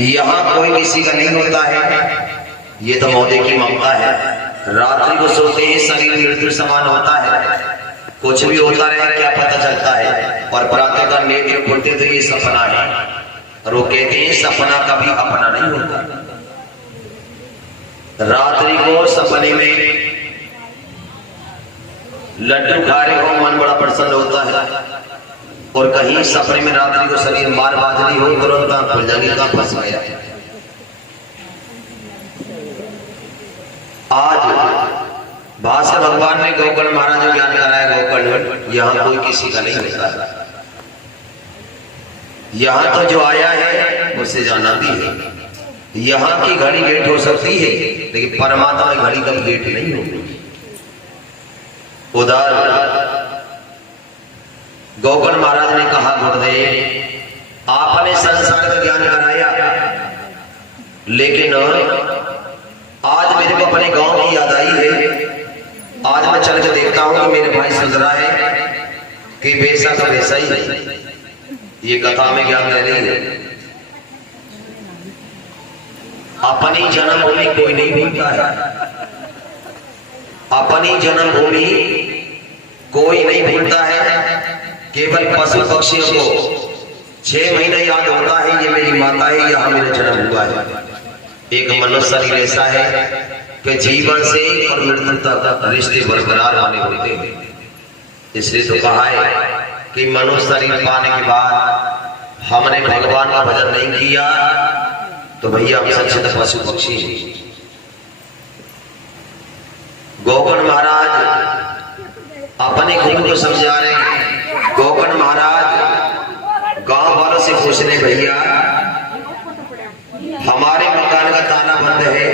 यहाँ कोई किसी का नहीं होता है, ये तो मौते की ममता है। रात्रि को सोते ही शरीर मृत्यु समान होता है, कुछ भी होता रहे क्या पता चलता है। और प्रातः का नेत्र खुलते तो ये सपना है, और वो कहते हैं सपना कभी अपना नहीं होता। रात्रि को सपने में लड्डू खा रहे हो, मन बड़ा प्रसन्न होता है। और कहीं सपने में रात्रि को शरीर मार बाजरी हो, तुरंत आंख खुल जाएगी, कहां फंस गया। आज भास्कर भगवान ने गोकर्ण महाराज को ज्ञान कराया, गोकर्ण यहाँ कोई किसी का नहीं होता। यहाँ तो जो आया है उससे जाना भी है। यहाँ की घड़ी लेट हो सकती है, लेकिन परमात्मा की घड़ी कभी लेट नहीं होगी। उधर गोकर्ण महाराज ने कहा, गुरुदेव आपने संसार का ज्ञान कराया, लेकिन आज मेरे को अपने गांव की याद आई है। आज मैं चल के देखता हूं कि मेरे भाई सुन रहा है कि वैसा का वैसा ही है। ये कथा में ज्ञान दे रही है। अपनी जन्मभूमि कोई नहीं भूलता है, अपनी जन्मभूमि कोई नहीं भूलता है। केवल पशु पक्षियों को 6 महीने याद होता है, ये मेरी माता है, यहाँ मेरा जन्म हुआ है। एक मनुष्य शरीर ऐसा है कि जीवन से और मृत्यु तक रिश्ते बरकरार बने होते हैं। इसलिए तो कहा है कि मनुष्य शरीर पाने के बाद हमने भगवान का भजन नहीं किया तो भैया हम सच्चे तो पशु पक्षी हैं। गोकर्ण महाराज अपने गुरु को समझा रहे हैं। गोकर्ण महाराज गांव वालों से पूछ रहे, भैया हमारे मकान का ताला बंद है,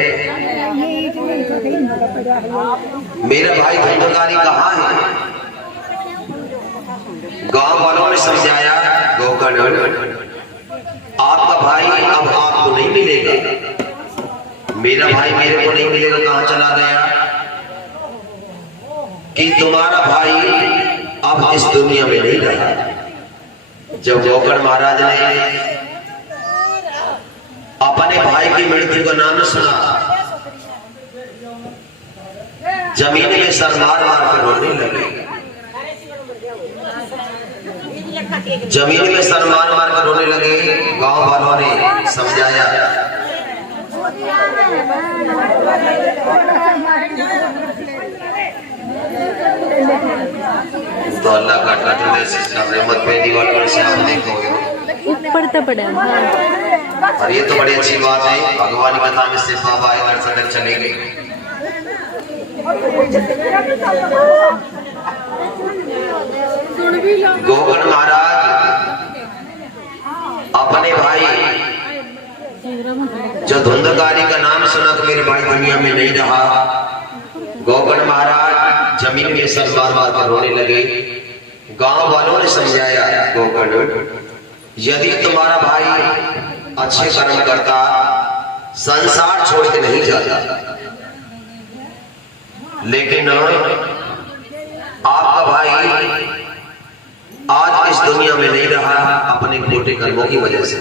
मेरा भाई धंधकारी कहाँ है? गांव वालों ने समझाया, गोकर्ण आपका भाई अब आपको नहीं मिलेगा। मेरा भाई मेरे को नहीं मिलेगा, कहां चला गया? कि तुम्हारा भाई अब इस दुनिया में नहीं रहा। जब गोकर्ण महाराज ने अपने भाई की मृत्यु का नाम सुना, जमीन में सर मार मार कर रोने लगे। जमीन में सर मार मार कर रोने लगे। गांव वालों ने समझाया, तो अल्लाह का रहमत पे दीवार पर से आप देखोगे ऊपर तो पड़ा है। और ये तो बड़ी अच्छी बात है, भगवान की कथा में से बाबा आए दर्शन चले गए। गोकर्ण महाराज अपने भाई जो धुंधकारी का नाम सुना तो मेरे भाई दुनिया में नहीं रहा। गोकर्ण महाराज जमीन में सर मार मार कर रोने लगे। गांव वालों ने समझाया, गोकर्ण यदि तुम्हारा भाई अच्छे कर्म करता संसार छोड़ के नहीं जाता, लेकिन आपका भाई आज इस दुनिया में नहीं रहा अपने खोटे कर्मों की वजह से।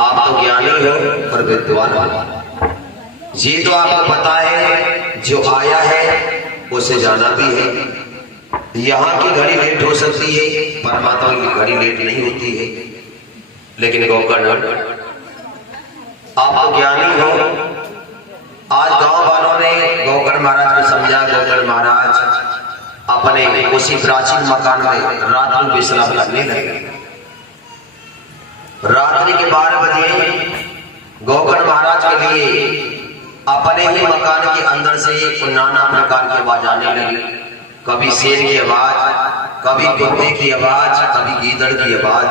आप तो ज्ञानी हो और विद्वान हो, ये तो आपको पता है, जो आया है उसे जाना भी है। यहाँ की घड़ी लेट हो सकती है, परमात्मा की घड़ी लेट नहीं होती है। लेकिन गोकर्ण आप तो ज्ञानी हो। आज गांव वालों ने गोकर्ण महाराज को समझा। गोकर्ण महाराज अपने उसी प्राचीन मकान में रात में विश्राम करने लगे। रात्रि के 12 बजे गोकर्ण महाराज के लिए अपने ही मकान के अंदर से नाना प्रकार की आवाज आने लगी। कभी शेर की आवाज, कभी कुत्ते की आवाज, कभी गीदड़ की आवाज।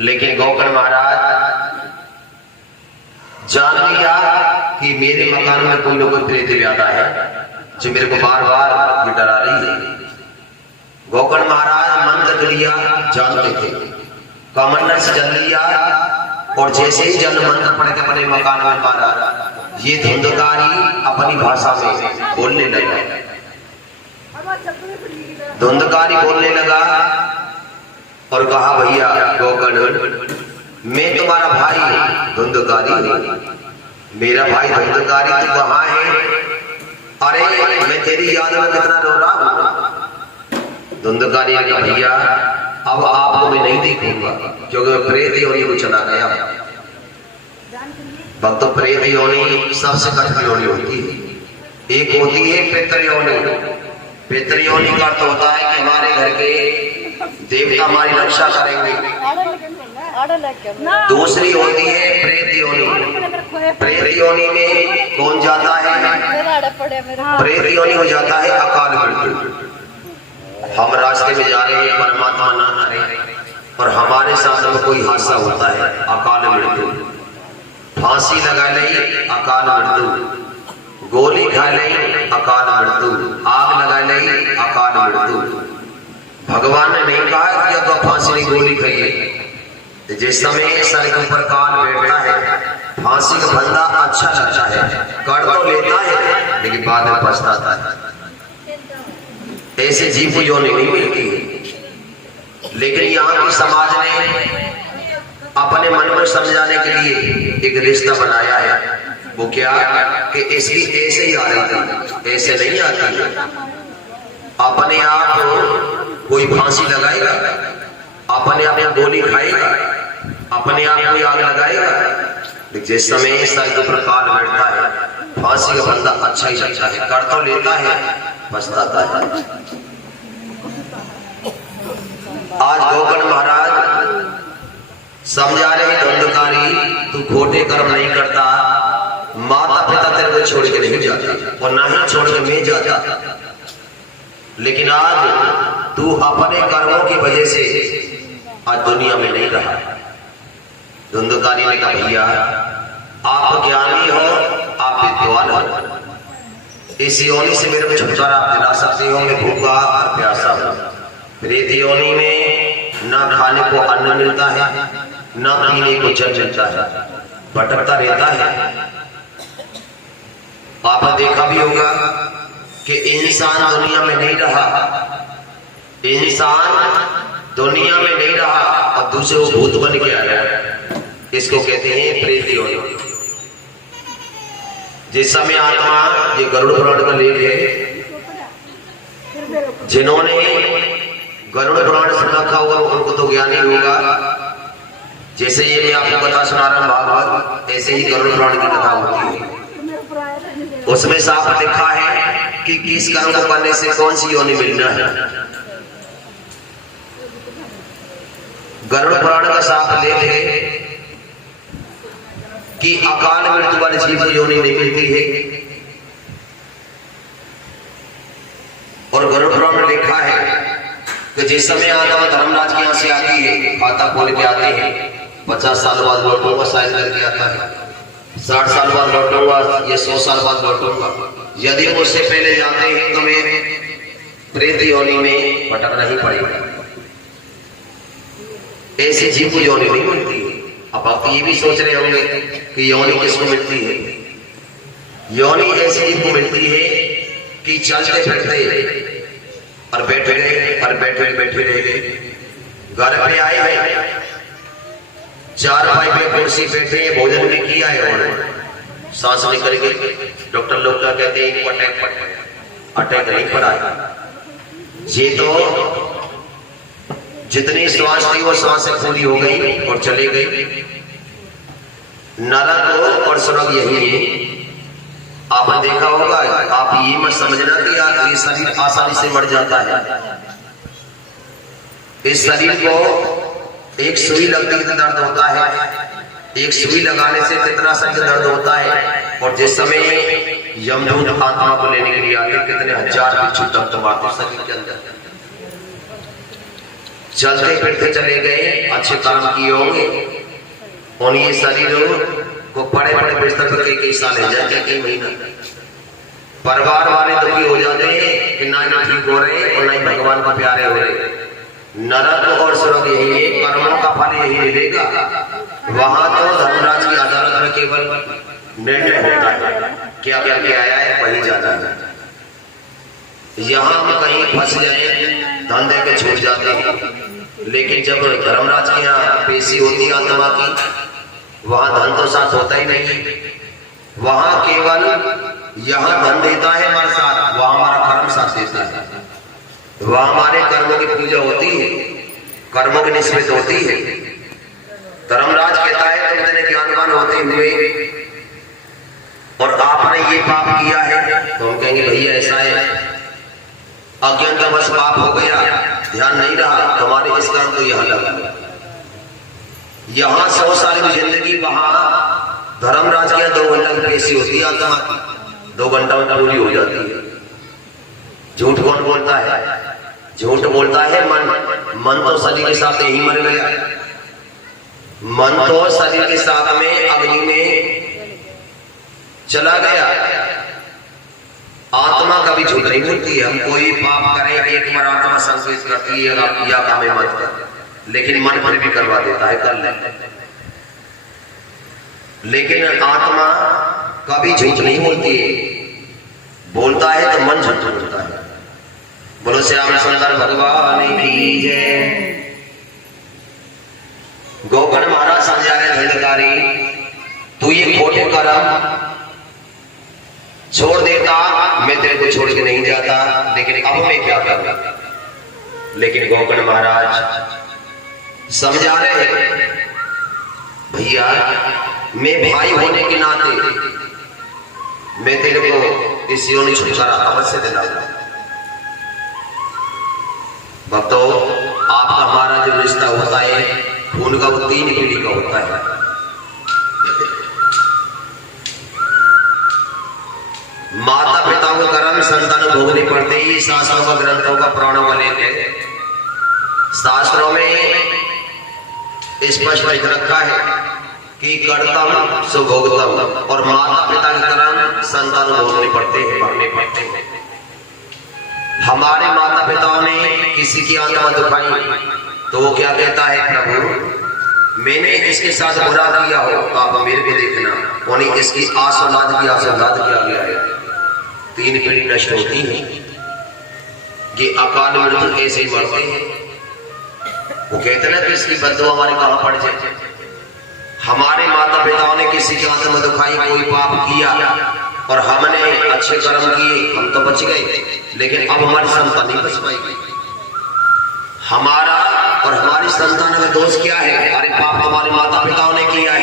लेकिन गोकर्ण महाराज जान लिया कि मेरे मकान में कोई लोग प्रेत व्याधा है जो मेरे को बार बार डरा रही है। गोकर्ण महाराज मंत्र लिया, जानते थे, कमंडल से जल लिया और जैसे ही जल मंत्र पड़ के अपने मकान में मारा, ये धुंधकारी अपनी भाषा में बोलने लगा। धुंधकारी बोलने लगा और कहा, भैया गोकर्ण मैं तुम्हारा भाई धुंधकारी हूँ, मेरा भाई धुंधकारी तू कहाँ है? अरे मैं तेरी याद में कितना रो रहा हूँ। धुंधकारी ने कहा भैया अब आपको मैं नहीं देखूंगा क्योंकि मैं प्रेत योनि को चला गया। भक्तों प्रेत योनि सबसे कठिन योनि होती है। एक होती है पितृयोनि। पितृयोनि का अर्थ होता है कि हमारे घर के देवता हमारी रक्षा करेंगे। दूसरी होती है प्रेत योनि। प्रेत योनि में कौन जाता है? प्रेत योनि हो जाता है अकाल मृत्यु। हम रास्ते में जा रहे हैं, परमात्मा ना करे और हमारे साथ में कोई हादसा होता है, अकाल मृत्यु। फांसी लगा ले अकाल मृत्यु, गोली खा ले अकाल मृत्यु, आग लगा ले अकाल मृत्यु। भगवान ने नहीं कहा कि अब फांसी नहीं गोली खाइए। जिस समय सर के ऊपर काल बैठता है, फांसी का फंदा अच्छा लगता है, कर तो लेता है लेकिन बाद में पछताता है। ऐसे जीव को योनि नहीं मिलती। लेकिन यहाँ की समाज ने अपने मन में समझाने के लिए एक रिश्ता बनाया है। वो क्या कि इसकी ऐसे ही आ रही थी, ऐसे नहीं आती। अपने आप कोई फांसी लगाएगा, अपने आप गोली खाएगा, अपने आप कोई आग लगाएगा। जिस समय सर के ऊपर काल बैठता है, फांसी का बंदा अच्छा ही लगता है, कर तो लेता है, पछताता है। आज गोकर्ण महाराज समझा रहे धुंधकारी तू खोटे कर्म नहीं करता, माता पिता तेरे को छोड़ के नहीं जाते और ना ही छोड़ के मैं जाता। लेकिन आज तू अपने कर्मों की वजह से आज दुनिया में नहीं रहा। धुंधकारी ने कहा भैया आप ज्ञानी हो, आप विद्वान हो, इस योनि से मेरे को छुटकारा आप दिला सकते हो। मैं भूखा और प्यासा हूं। प्रेत योनि में न खाने को अन्न मिलता है, न पीने को जल मिलता है, भटकता रहता है। आपने देखा भी होगा कि इंसान दुनिया में नहीं रहा, इंसान दुनिया में नहीं रहा और दूसरे को भूत बन के आया। इसको कहते हैं प्रेत योनि। जिस समय आत्मा, ये गरुड़ पुराण का लेख है, जिन्होंने गरुड़ पुराण सुन रखा होगा उनको तो ज्ञान ही होगा। जैसे ये मैं आपको कथा सुना रहा हूं भागवत, ऐसे ही गरुड़ पुराण की कथा होती है। उसमें साफ लिखा है कि किस कर्म को करने से कौन सी योनि मिलना है। गरुड़ पुराण का साफ लेख है कि अकाल मृत्यु वाले जीव को योनि नहीं मिलती है। और गरुड़ पुराण में लिखा है कि जिस समय आत्मा धर्मराज के यहाँ से आती है, खाता खोल के आते हैं, 50 साल बाद लौटूंगा साइन करके आता है, 60 साल बाद लौटूंगा, ये 100 साल बाद लौटूंगा। यदि मुझसे पहले जाते हैं तो मैं प्रेत योनि में भटकना ही पड़ेगा। ऐसे जीव को योनि नहीं मिलती है। अब आप ये भी सोच रहे होंगे कि योनि किसको मिलती है? योनि ऐसे जीव को मिलती है कि चलते फिरते और बैठे रहे और बैठे रहे, घर पे आए हैं, चार पाई पे कुर्सी बैठे, भोजन भी किया है और सांस निकल गई। डॉक्टर लोग क्या कहते हैं अटैक नहीं पड़ा। ये तो जितनी श्वास थी वो श्वास पूरी हो गई और चली गई। नरक और स्वर्ग यही है। आपने देखा होगा, आप ये मत समझना कि यार ये शरीर आसानी से मर जाता है। इस शरीर को एक सुई लगने से दर्द होता है, एक सुई लगाने से कितना शरीर दर्द होता है। और जिस समय यमदूत आत्मा को लेने के लिए आते, कितने हजार बिच्छू दर्द मारते शरीर के अंदर। चलते फिरते चले गए, अच्छे काम किए होंगे और ये शरीर को बड़े बड़े बिस्तर पर कई साल ले जाए, कई महीना। परिवार वाले दुखी हो जाते हैं कि ना ही ठीक हो रहे और ना ही भगवान को प्यारे हो रहे। नरक और स्वर्ग यही है, कर्मों का फल यही मिलेगा। वहां तो धर्मराज की अदालत में केवल निर्णय होता है क्या क्या क्या आया है, वही जाना है। यहाँ हम कहीं फंस जाए, धंधे के छूट जाते हैं, लेकिन जब धर्मराज के यहाँ पेशी होती है आत्मा की, वहां धन तो साथ होता ही नहीं। वहां केवल यहाँ धन देता है हमारे साथ, वहां हमारा कर्म साथ देता है। वहां हमारे कर्मों की पूजा होती है, कर्मों की निस्बत होती है। धर्मराज कहता है तुम इतने ज्ञानवान होते हुए और आपने ये पाप किया है। तो हम कहेंगे भैया ऐसा है, अज्ञानता बस पाप हो गया, ध्यान नहीं रहा, हमारे इस कर्म को यहाँ लगा। यहाँ 100 साल की जिंदगी, वहां धर्मराज के 2 घंटा की पेशी होती है आत्मा की, 2 घंटा में पूरी हो जाती है। झूठ कौन बोलता है? झूठ बोलता है मन। मन तो शरीर के साथ यही मर गया, मन तो शरीर के साथ में अग्नि में चला गया। आत्मा कभी झूठ नहीं बोलती है। हम कोई पाप करें, एक बार आत्मा संकेत करती है या काम मत कर, लेकिन मन फिर भी करवा देता है कर ले। लेकिन आत्मा कभी झूठ नहीं बोलती है, बोलता है तो मन झूठ बोलता है। बोलो श्याम सुंदर भगवान की जय। गोकर्ण महाराज समझा रहे धंधकारी, तू ये खोटे कर्म छोड़ देता, मैं तेरे को छोड़ के नहीं जाता, लेकिन अब मैं क्या करूंगा। लेकिन गोकर्ण महाराज समझा रहे भैया, मैं भाई होने के नाते मैं तेरे को इस योनि छुटकारा अवश्य दिलाऊंगा। भक्तों, आपका हमारा जो रिश्ता होता है खून का, वो 3 पीढ़ी का होता है। माता पिता को कर्म संतान भोगने पड़ते ही शास्त्रों का, ग्रंथों का, पुराणों का लेके शास्त्रों में स्पष्ट लिख रखा है कि कर्तव्य सो भोगतव्य, और माता पिता के कर्म संतान भोगने पड़ते हैं, भरने पड़ते हैं। हमारे माता पिताओं ने किसी की आत्मा दुखाई तो वो क्या कहता है, प्रभु मैंने इसके साथ बुरा किया हो तो आप मेरे भी देखना, उन्हें इसकी आस औलाद की आस औलाद किया गया है। 3 पीढ़ी नष्ट होती है। ये अकाल मृत्यु ऐसे ही मरते हैं। वो कहते ना कि इसकी बद्दुआ हमारे कहां पड़ जाए। हमारे माता पिताओं ने किसी की आत्मा दुखाई, कोई पाप किया और हमने अच्छे कर्म किए, हम तो बच गए, लेकिन अब हमारी संतान नहीं बच पाएगी। हमारा और हमारी संतान में दोष क्या है? अरे पाप हमारे माता पिताओं ने किया है,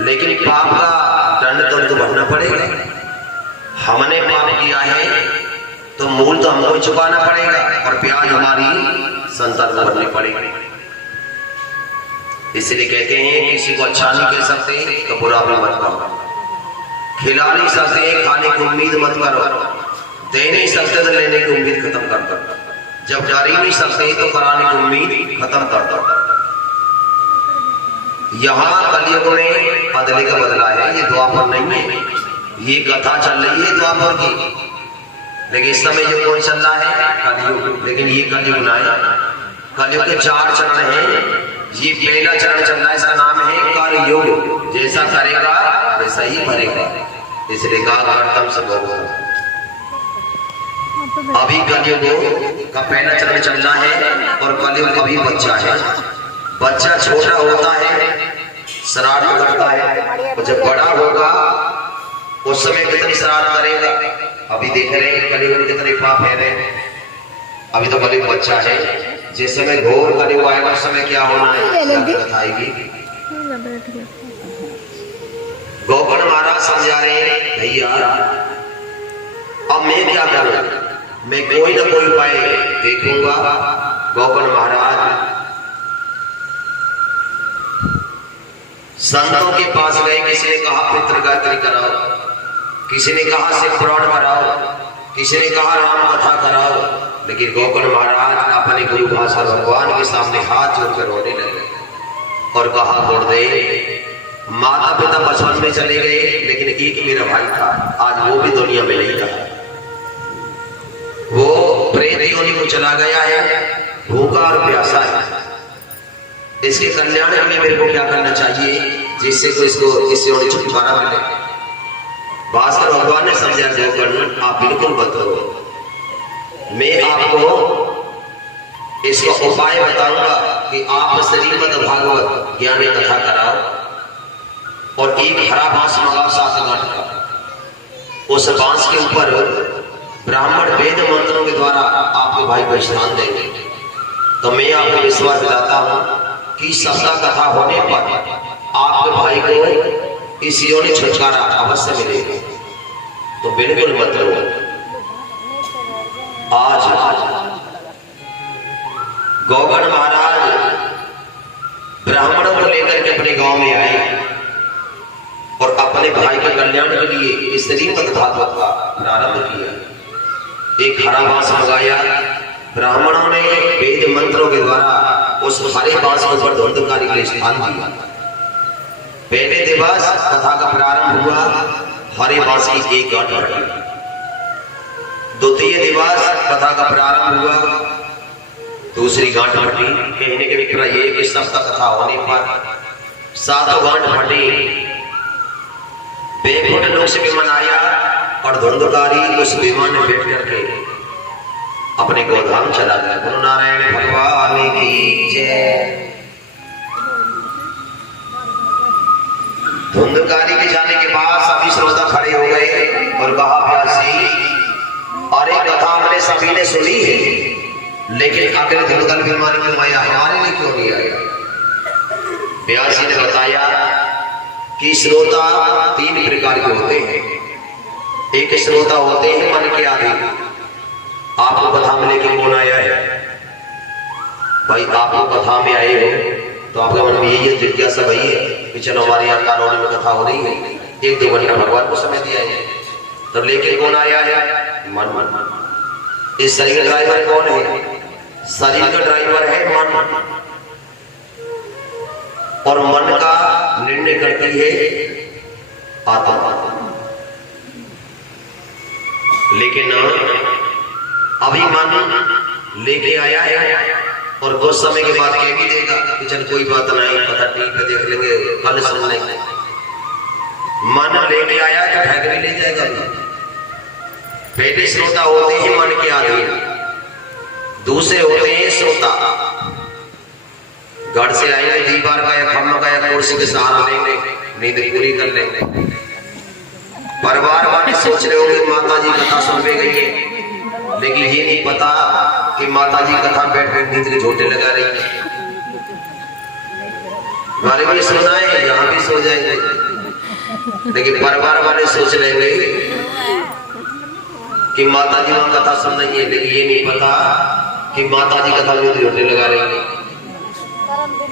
लेकिन पाप का दंड तो भरना पड़ेगा। हमने पाप किया है तो मूल तो हमको चुकाना पड़ेगा और ब्याज हमारी संतान को भरनी पड़ेगी। इसलिए कहते हैं किसी को अच्छा नहीं कह सकते तो बुरा भी मत करो, खिला नहीं सकते खाने की उम्मीद मत करो, दे नहीं सकते तो लेने की उम्मीद खत्म कर दो, जब जारी नहीं सकते तो कराने की उम्मीद खत्म कर दो। यहाँ कलयुग में अदले का बदला है, ये द्वापर नहीं है। ये कथा चल रही है द्वापर की, लेकिन इस समय जो कौन चल रहा है? कलयुग। लेकिन ये कलयुग ना है, कलयुग के 4 चरण हैं। ये पहला चरण चल रहा है, इसका नाम है कलयुग। जैसा करेगा वैसा ही भरेगा, इसलिए कर्तव्य से भोगो। अभी कलयुग का पहला चरण चल रहा है और कलयुग अभी बच्चा है। बच्चा छोटा होता है, शरारत करता है, और जब बड़ा होगा उस समय कितनी शरारत करेगा। अभी देख रहे हैं कलयुग में कितने पाप है रहे। अभी तो कलयुग बच्चा है, जिस समय घोर कलयुग आएगा उस समय क्या होना है बताएगी। गोकर्ण महाराज समझा रहे हैं भैया अब मैं क्या करूं, मैं कोई ना कोई उपाय देखूंगा। गोकर्ण महाराज संतों के पास गए, किसी ने कहा पितृ गायत्री कराओ, किसी ने कहा शिव पुराण कराओ, किसी ने कहा राम कथा कराओ, लेकिन गोकर्ण महाराज अपने गुरु भास्कर भगवान के सामने हाथ जोड़कर रोने लगे और कहा गुरुदेव माता पिता बचपन में चले गए, लेकिन एक मेरा भाई था, आज वो भी दुनिया में नहीं रहा, वो प्रेत योनि को चला गया है, भूखा और प्यासा है। इसके कल्याण के लिए मेरे को क्या करना चाहिए जिससे को इसको इस योनि छुटकारा मिले। भास्कर भगवान ने समझा गोकर्ण आप बिल्कुल बताओ, मैं आपको इसका उपाय बताऊंगा कि आप श्रीमद् भागवत ज्ञान कथा कराओ और एक हरा बांस मंगाओ 7 गांठ का। उस बांस के ऊपर ब्राह्मण वेद मंत्रों के द्वारा आपके भाई को स्नान देंगे। तो मैं आपको विश्वास दिलाता हूं कि सप्ताह कथा होने पर आपके भाई को इस योनि छुटकारा अवश्य मिलेगा। तो बिल्कुल मत रो। आज गौगण महाराज ब्राह्मणों को लेकर के अपने गांव में आए और अपने भाई के कल्याण के लिए इस श्रीमद् भागवत का प्रारंभ किया। एक हरा बांस मंगाया। ब्राह्मणों ने वेद मंत्रों के द्वारा उस हरे बांस के ऊपर धुंधकारी के लिए स्थान दिया। पहले दिवस कथा का प्रारंभ हुआ, हरे बांस की एक गांठ फटी। द्वितीय दिवस कथा का प्रारंभ हुआ, दूसरी गांठ फटी। कहने के विक्रय ये कि सप्ताह कथा होने पर 7 गांठ फटी। बेकुंठ लोक से विमान आया और धुंधकारी उस विमान में बैठ करके अपने गोधाम चला गया। गुरु नारायण भगवान की जय। धुंधकारी के जाने के बाद सभी श्रोता खड़े हो गए और कहा व्यासी, अरे कथा हमने सभी ने सुनी है, लेकिन अकेले धुंधकारी विमान में माया हमारे लिए क्यों नहीं आया? व्यासी ने बताया कि श्रोता 3 प्रकार के होते हैं। एक श्रोता होते हैं मन के आधीन। आपको कथा में लेके कौन आया है? भाई आपको कथा में आए हो तो आपके मन में यही जिज्ञासा भई है कि चलो हमारे यहाँ कानून में कथा हो रही है, 1-2 घंटा भगवान को समय दिया है, तो लेके कौन आया है? मन। इस शरीर का ड्राइवर कौन है? शरीर का ड्राइवर है मन, और मन का निर्णय करती है आत्मा। लेकिन अभी मन लेके आया है और कुछ समय के बाद कह भी देगा कि चल कोई बात नहीं, पता टीवी पे देख लेंगे, कल सुन लेंगे। मन लेके आया तो ठग भी ले जाएगा। पहले श्रोता होते हैं मन के आधीन, दूसरे होते हैं श्रोता। घर से आएंगे, दीवार का या खम्भा का या कुर्सी के सहारा लेंगे, नींद पूरी कर लेंगे। परिवार वाले सोच रहे होंगे माता जी कथा सुनने गई है, लेकिन ये नहीं पता कि माता जी कथा बैठ बैठ नींद के झोटे लगा रही है। हमारे भी सुना है, यहाँ भी सो जाएंगे, लेकिन परिवार वाले सोच रहे कि माता जी वहां कथा सुन रही है, लेकिन ये नहीं पता कि माता जी कथा में झोटे लगा रही है।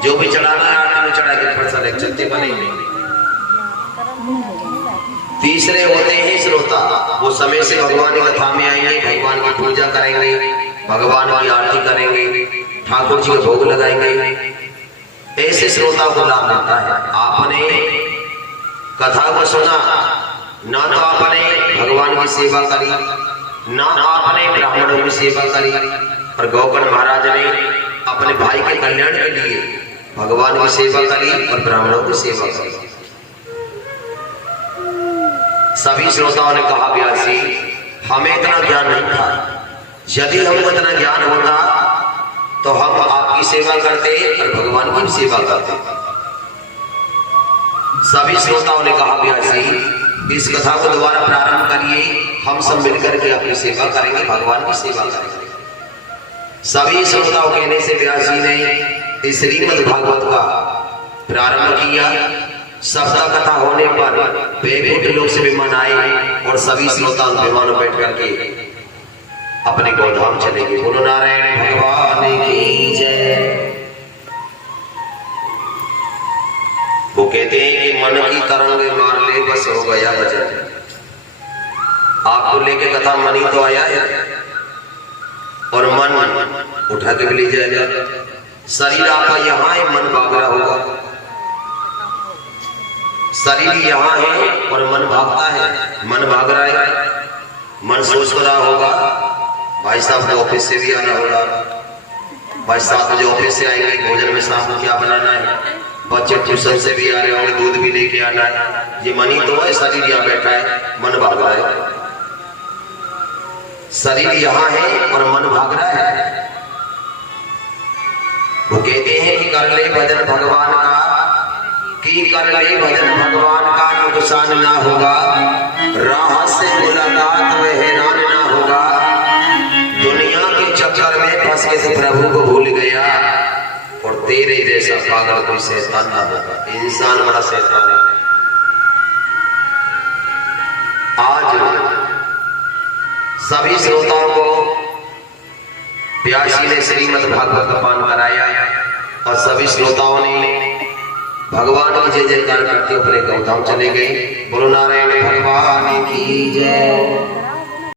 जो भी चढ़ाना है आरती में चढ़ा के फरसा ले चलते बनेंगे। तीसरे होते हैं श्रोता। वो समय से भगवान की कथा में आएंगे, भगवान की पूजा करेंगे, भगवान की आरती करेंगे, ठाकुर जी को भोग लगाएंगे। ऐसे श्रोता को लाभ मिलता है। आपने कथा को सुना, ना तो आपने भगवान की सेवा करी, ना आपने ब्राह्मणों की सेवा करी, और गौकर्ण महाराज ने अपने भाई के कल्याण के लिए भगवान की सेवा करी और ब्राह्मणों की सेवा करी। सभी श्रोताओं ने कहा व्यासी, हमें इतना ज्ञान नहीं था, यदि हमको इतना ज्ञान होता तो हम आपकी सेवा करते और भगवान की सेवा करते। सभी श्रोताओं ने कहा व्यासी, इस कथा को दोबारा प्रारंभ करिए, हम सब मिलकर के आपकी सेवा करेंगे, भगवान की सेवा करेंगे। सभी श्रोताओं कहने से व्यासी ने इस श्रीमद् भागवत का प्रारंभ किया। सप्ताह कथा होने पर वैकुंठ लोक से विमान आए और सभी श्रोता विमानों बैठ करके अपने गोधाम चले गए। बोलो नारायण भगवान की जय। वो कहते हैं कि मन की तरंग मार ले बस हो गया भजन। आपको लेके कथा मन ही तो आया है और मन उठा के भी ले जाएगा। शरीर आपका यहाँ है, मन भाग रहा होगा। शरीर यहाँ है और मन भागता है, मन भाग रहा है। मन सोच रहा होगा भाई साहब को ऑफिस से भी आना होगा, भाई 7 बजे ऑफिस से आएंगे, भोजन में शाम को क्या बनाना है, बच्चे ट्यूशन से भी आ रहे होंगे, दूध भी लेके आना है। ये मन ही तो है, शरीर यहाँ बैठा है, मन भाग रहा है। शरीर यहाँ है और मन भाग रहा है। वो कहते हैं कि कर ले भजन भगवान का, कि कर ले भजन भगवान का नुकसान ना होगा, राह से मुलाकात में हैरान ना होगा। दुनिया के चक्कर में फंस के से प्रभु को भूल गया, और तेरे जैसा पागल कोई शैतान ना होगा। इंसान बड़ा शैतान है। आज सभी श्रोताओं को व्यासी ने श्रीमद् भागवत का पान कराया और सभी श्रोताओं ने भगवान की जय जयकार करते अपने गौधाम चले गए। बोलो नारायण भगवान की जय।